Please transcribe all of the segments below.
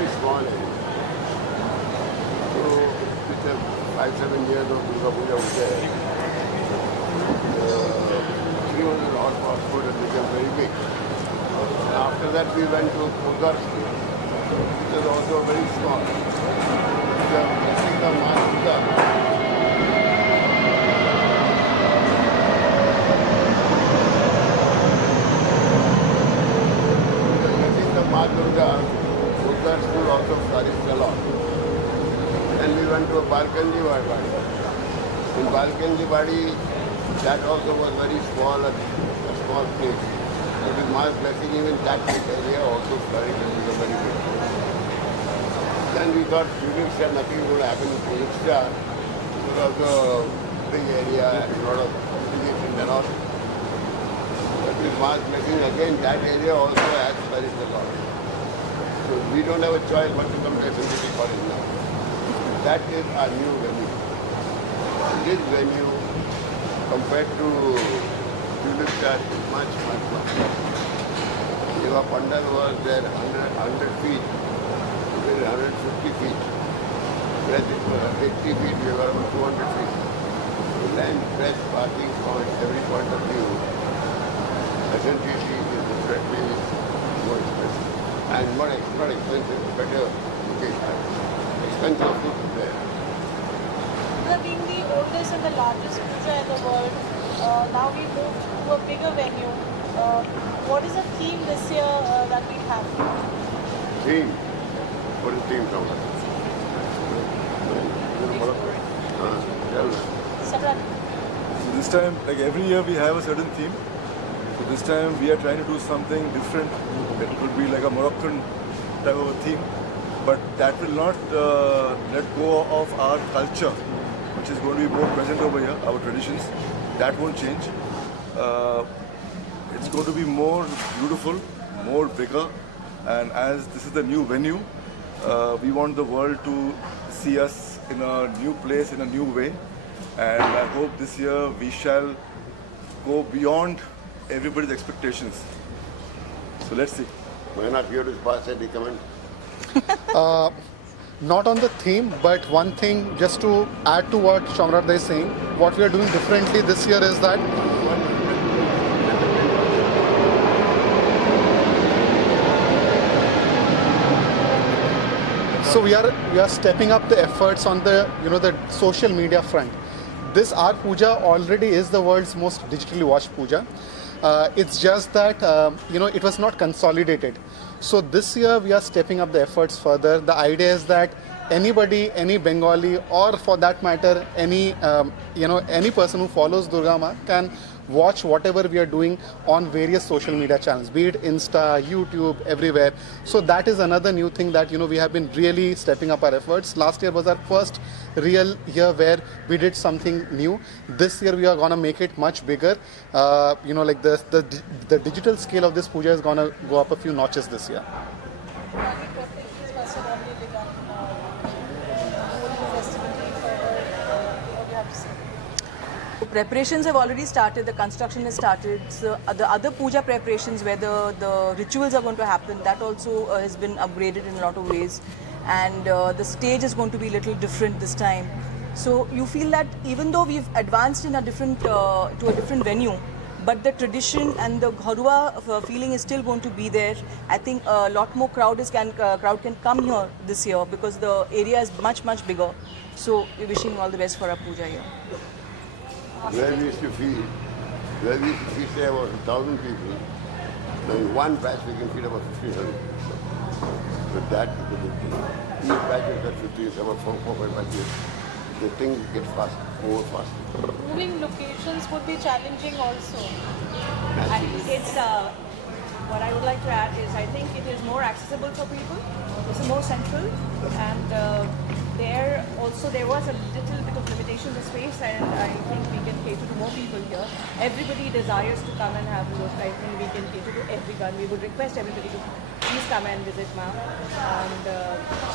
very small area. So with the 5-7 years of Durga Puja was there, 300 odd passport had become very big. After that we went to Purgarski, which is also very small. The blessing of Ma Durga. Ma Durga, Durga school also flourished a lot. Then we went to a Balkanji Badi. In Balkanji Badi, that also was very small, a small place. But with Ma's blessing, even that area also flourished and became very big. Then we thought, Phoenix Star, nothing would happen in Phoenix Star. It was also a big area and a lot of complications and all. But with Ma's blessing, again, that area also has flourished a lot. So we don't have a choice but to come to SNDT College now. That is our new venue. This venue, compared to Tulip Star, is much, much, much less. Eva Pandal was there 100 feet, we were 150 feet. Whereas it was 80 feet, we were about 200 feet. Land, press, parking point, every point of view. SNTC is definitely more expensive. And not expensive, better location. Expensive of course is there. Being the oldest and the largest puja in the world, now we moved to a bigger venue. What is the theme this year that we have? Theme? What is theme, Thomas? Sabra. So this time, like every year we have a certain theme. So this time we are trying to do something different. It could be like a Moroccan type of a theme, but that will not let go of our culture, which is going to be more present over here, our traditions. That won't change. It's going to be more beautiful, more bigger, and as this is the new venue, we want the world to see us in a new place, in a new way. And I hope this year we shall go beyond everybody's expectations. So let's see. Why not you to pass any comment? Not on the theme, but one thing just to add to what Shamrat is saying, what we are doing differently this year is that so we are stepping up the efforts on the the social media front. This our puja already is the world's most digitally watched puja. It's just that it was not consolidated. So this year we are stepping up the efforts further. The idea is that anybody, any Bengali, or for that matter, any any person who follows Durga Ma can watch whatever we are doing on various social media channels, be it Insta, YouTube, everywhere. So that is another new thing that we have been really stepping up our efforts. Last year was our first real year where we did something new. This year we are gonna make it much bigger. Like the digital scale of this puja is gonna go up a few notches this year. Preparations have already started, the construction has started. So the other puja preparations where the rituals are going to happen, that also has been upgraded in a lot of ways. And the stage is going to be a little different this time. So you feel that even though we've advanced in a different to a different venue, but the tradition and the Gharwa feeling is still going to be there. I think a lot more crowd can come here this year because the area is much bigger. So we're wishing all the best for our puja here. Where we used to feed, say about 1,000 people, now in one batch we can feed about 1,500 people. So that is the big thing. Each batch is at 15, about 4-5 batches. The thing gets more faster. Moving locations would be challenging also. It's what I would like to add is I think it is more accessible for people. It's more central, and there was a little bit of limitation to space, and I think we can cater to more people here. Everybody desires to come and have a look. I think we can cater to everyone. We would request everybody to please come and visit Ma'am. And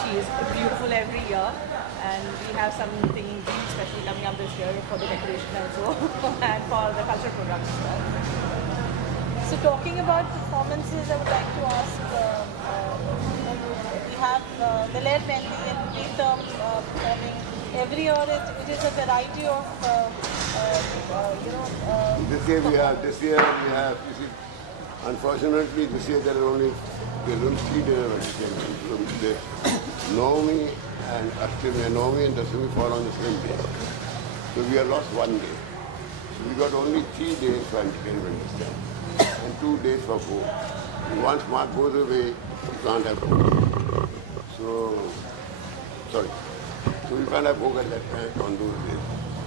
she is beautiful every year, and we have something really special coming up this year for the decoration also and for the cultural programs as well. So talking about performances, I would like to ask, we have the Laird Mendi and Preetham performing. Every year it is a variety of, This year we have, you see, unfortunately this year there are only 3 days of entertainment. Naomi and Ashtami, Naomi and Dashami fall on the same day. So we have lost 1 day. So we got only 3 days for entertainment this time and 2 days for Bhog. Once Mark goes away, you can't have Bhog. So, sorry. So we can't have Bhog at that time on those days.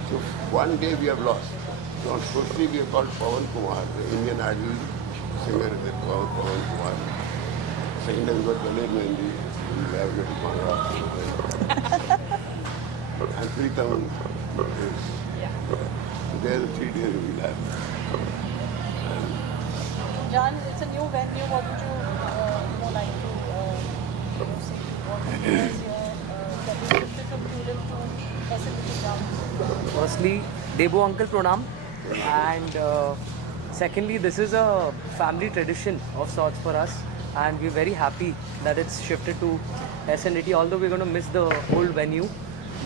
So 1 day we have lost. So on firstly we have got Pawan Kumar, the Indian Idol singer, Pawan Kumar. Second time we got the Laird Mendi, we have little Manga. And Preetham is, they are the 3 days we will have. Jan, it's a new venue. What would you like to say? What was your that you shifted from Tulip to SNDT ground? Firstly, Debo uncle pranam, and secondly, this is a family tradition of sorts for us, and we're very happy that it's shifted to SNDT. Although we're going to miss the old venue,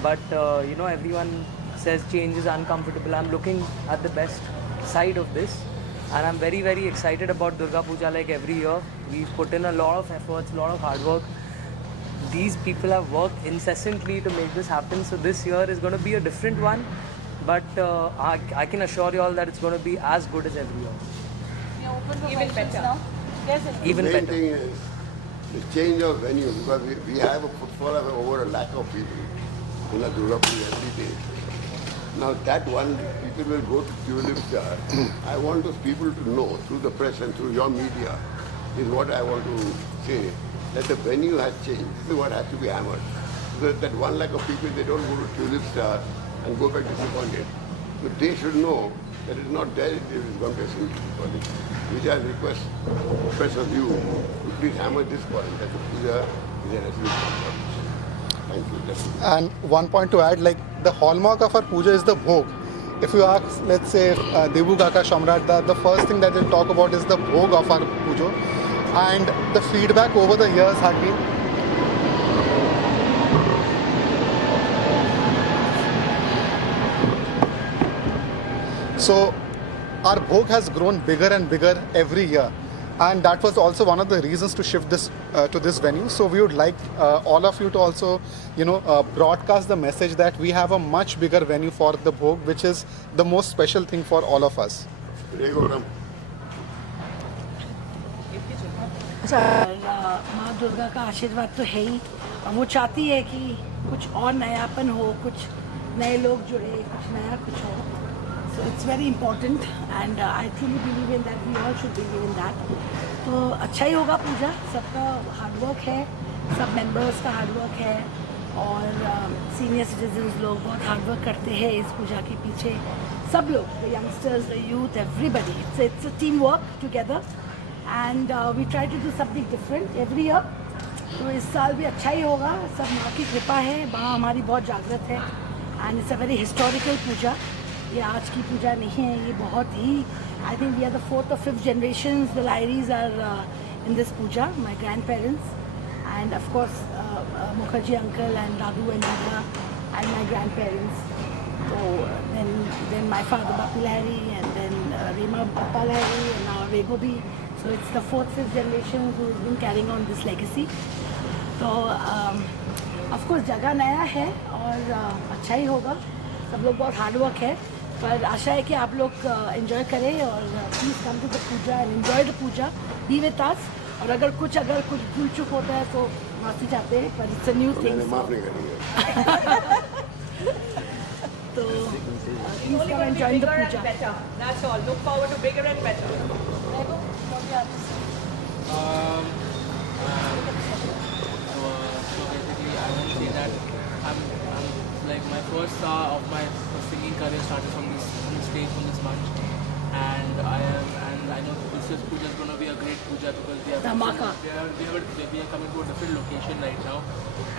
but everyone says change is uncomfortable. I'm looking at the best side of this, and I'm very, very excited about Durga Puja. Like every year, we've put in a lot of efforts, a lot of hard work. These people have worked incessantly to make this happen. So this year is going to be a different one, but I can assure you all that it's going to be as good as every year. We are open for Even questions better. now. Yes, Anil. Even The main better. thing is the change of venue, because we have a footfall of over 1 lakh of people in a Durga Puja every day. Now that one, people will go to Tulip Star. I want those people to know through the press and through your media is what I want to say, that the venue has changed. This is what has to be hammered. So that 1 lakh of people, they don't go to Tulip Star and go back disappointed. So they should know that it's not there, it is going to be which I request press of you to please hammer this point, that the puja is an absolute compromise. Thank you. That's it. And one point to add, like the hallmark of our puja is the bhog. If you ask, let's say, Debu Kaka Shamrat, the first thing that they'll talk about is the bhog of our puja. And the feedback over the years had been so our bhog has grown bigger and bigger every year. And that was also one of the reasons to shift this to this venue. So we would like all of you to also, broadcast the message that we have a much bigger venue for the Bhog, which is the most special thing for all of us. Rego, come. माँ दुर्गा का आशीर्वाद तो है ही, और वो चाहती है कि कुछ और नयापन हो, कुछ नए लोग जुड़े, कुछ नया कुछ हो. So it's very important, and I truly believe in that. We all should believe in that. तो अच्छा ही होगा पूजा. सबका हार्डवर्क है, सब मेंबर्स का हार्डवर्क है, और सीनियर सिटीजन्स लोग बहुत हार्डवर्क करते हैं इस पूजा के पीछे. सब लोग, the youngsters, the youth, everybody. It's a team work together, and we try to do something different every year. तो इस साल भी अच्छा ही होगा. सब माँ की कृपा है, माँ हमारी बहुत जागृत है, and it's a very historical पूजा. ये आज की पूजा नहीं है, ये बहुत ही, I think we are the 4th or 5th generations. The Lairis are in this puja, my grandparents, and of course Mukherjee uncle and Dadu and Dada and my grandparents. So then my father Bapu Lahiri, and then Rima Papa Lahiri, and now Rego bhi. So it's the 4th, 5th generation who's been carrying on this legacy. So of course जगह नया है और अच्छा ही होगा. सब लोग बहुत hard work है, पर आशा है कि आप लोग एंजॉय करें, और please come to the puja and enjoy the puja, be with us. और अगर कुछ भूल चूक होता है तो माफ़ी चाहते हैं, पर इट्स अ न्यू थिंग. माफ नहीं करेंगे. तो please Only come going to be enjoy the bigger and puja. better. That's all. Look forward to bigger and better. Rego, what do you have to say? So basically, I want to say that I'm like my first star of my singing career started from this stage, from this month, and I know this year's puja is going to be a great puja because we are Dhamaka. we are coming to a different location right now,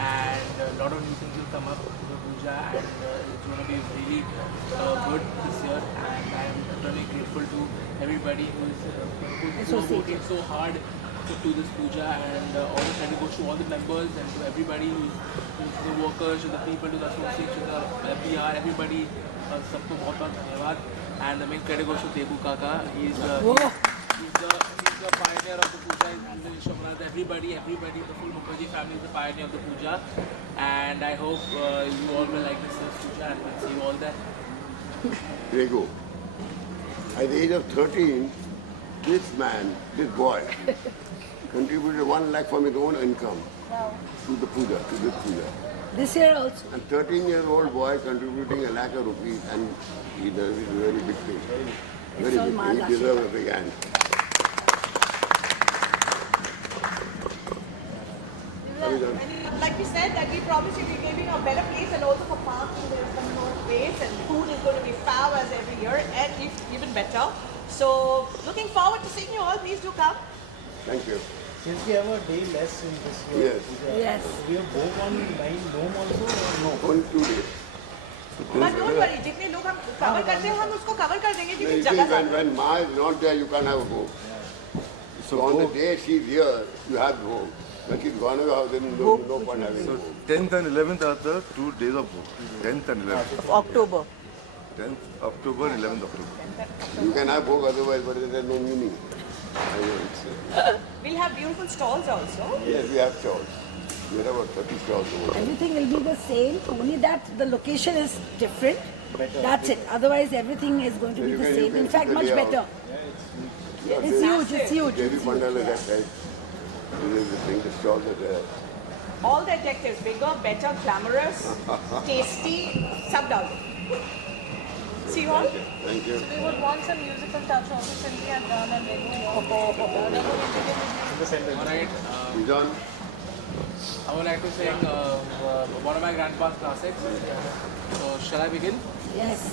and a lot of new things will come up to the puja, and it's going to be really good this year, and I am really grateful to everybody who's working so hard to this puja, and all the credit goes to all the members and to everybody, to the workers, to the people, to the association, to the PR, everybody. सबको बहुत बहुत धन्यवाद. And the main credit goes to Debu Kaka. He's the pioneer of the puja. He's everybody, the full Mukherjee family is the pioneer of the puja. And I hope you all will like this puja and we'll see you all there. Rego, at the age of 13, this boy, contributed 1 lakh from his own income to this puja. This year also. And 13-year-old boy contributing 1 lakh of rupees, and he does it a very big thing. Very all big thing. Ma's He deserves a big hand. Like we said, that we promised you we're giving a better place, and also for parking there's some more space, and food is going to be fab as every year, and even better. So looking forward to seeing you all. Please do come. Thank you. Since we have a day less in this year, Yes. Yes. we have both on line dome also or no? Only 2 days. But don't worry, जितने लोग हम cover करते हैं हम उसको cover कर देंगे You क्योंकि see, जगह ज़्यादा है. when Ma is not there, you can't have a vote. So on the day she's here, you have vote. When she's gone away, then no point having So vote. 10th and 11th are the 2 days of vote. 10th and 11th. October. 10th October and 11th October. You can have vote otherwise, but there's no meaning. We'll have beautiful stalls also. Yes, we have stalls. We have about 30 stalls over. Everything will be the same, only that the location is different. That's it. Otherwise, everything is going to be You the can- you same. can In fact, see the much layout. better. It's huge, it's huge. Devi Pandal is that side. This is the thing, the stalls are there. All the adjectives, bigger, better, glamorous, tasty, sub down. See you all. Thank you. We would want some musical touch also since we have done and Rego Alright, John, I would like to sing one of my grandpa's classics. So shall I begin? Yes.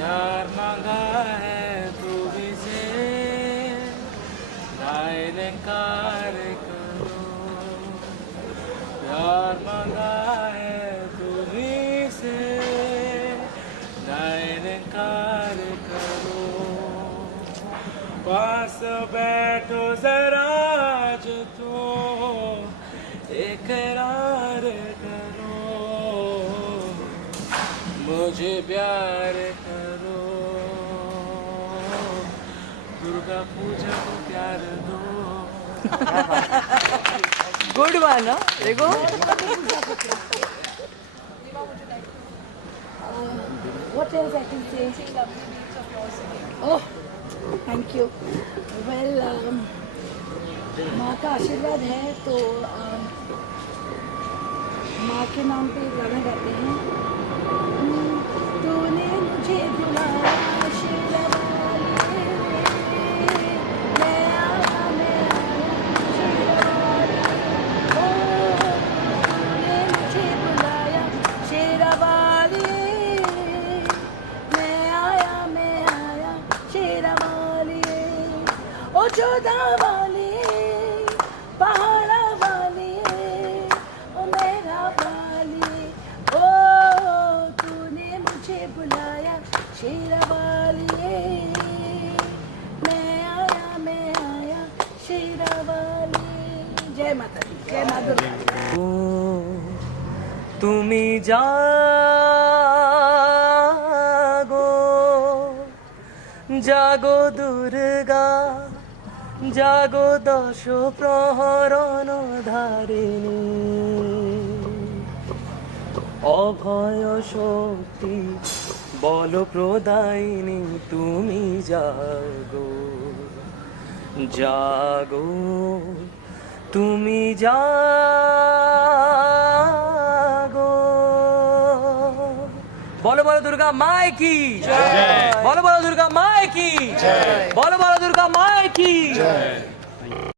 यार मांगा है तू भी से इनकार करो यार मांगा है तू भी से इनकार करो पास बैठो जरा आज तो इकरार करो मुझे प्यार करो दुर्गा पूजा को प्यार दो Good one, huh? Rego? What else I can say? Oh, thank you. Well, माँ का आशीर्वाद है तो माँ के नाम पे गाना गाते हैं. तूने मुझे बुलाया शेरवाली, मैं आया शेरवाली. ओ, तूने मुझे बुलाया शेरवाली, मैं आया शेरवाली. ओ जोधा वाली, पहाड़ा वाली, ओ मेरा वाली. ओ तूने मुझे बुलाया शेरवाली, मैं आया शेरवाली. जय माता दी, जय माँ दुर्गा. তুমি জাগো জাগো দুর্গা জাগো দশ প্রহরণ ধারিণী অভয় শক্তি বল প্রদায়িনী তুমি জাগো জাগো তুমি জাগো বলো বলো দুর্গা মায় কি বলো বলো দুর্গা মায় কি বলো বলো দুর্গা মায় কি